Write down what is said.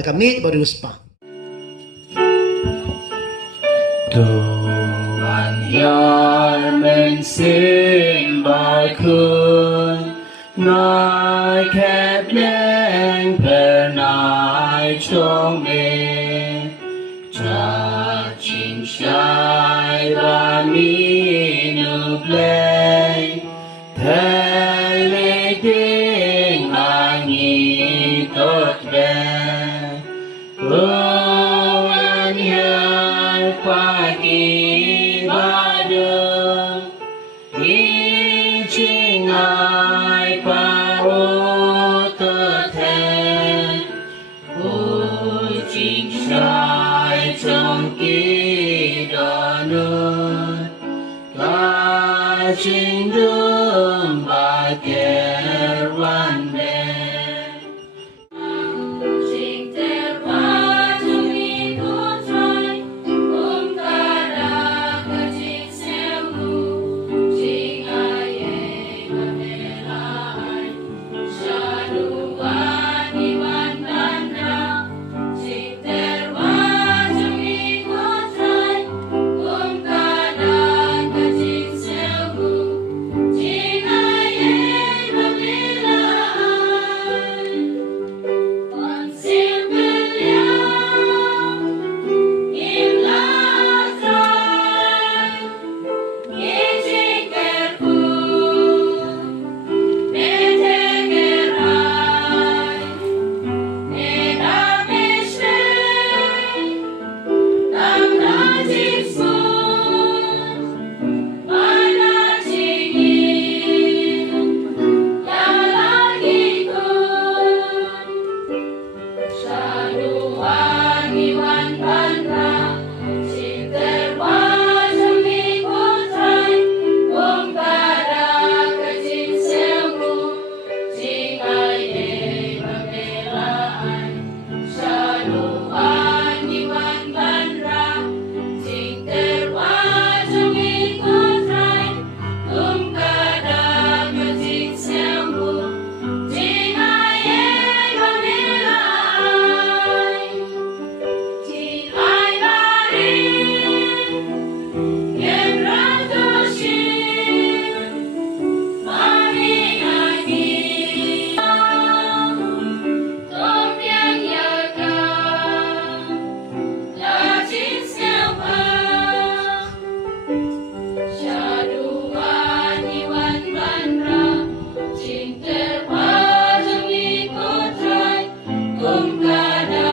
kami baru spa. Tuhan yang mensembah kun Ngài khép lên per nai trong mê Cha chinh sai và mi nụp lê Thế lê tiếng là nhị tốt đẹp Ôi anh nhớ qua kỳ ba đường Ý chí Ngài qua ô tơ thèn Ôi chính xác